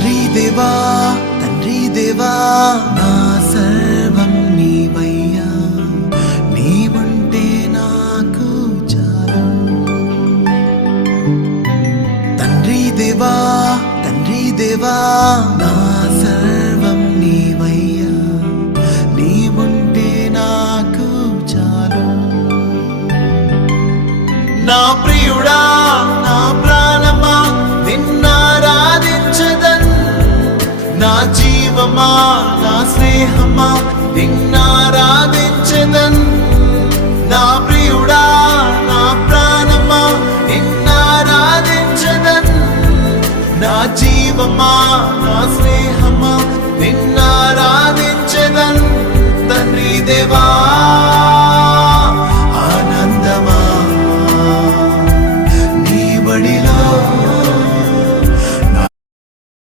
తండ్రి దేవా నా సర్వం నీవయ్యా, నీవుంటే నాకు చాలు. తండ్రి దేవా నా సర్వం నీవయ్యా, నీవుంటే నాకు చాలు. నా ప్రియుడా నా ప్రాణమా నిన్నారాధించదన్, నా జీవమా నా స్నేహమా నిన్నారాధించదన్. నా ప్రియుడా నా ప్రాణమా నిన్నారాధించదన్, నా జీవమా నా స్నేహమా నిన్నారాధించదన్. తండ్రి దేవా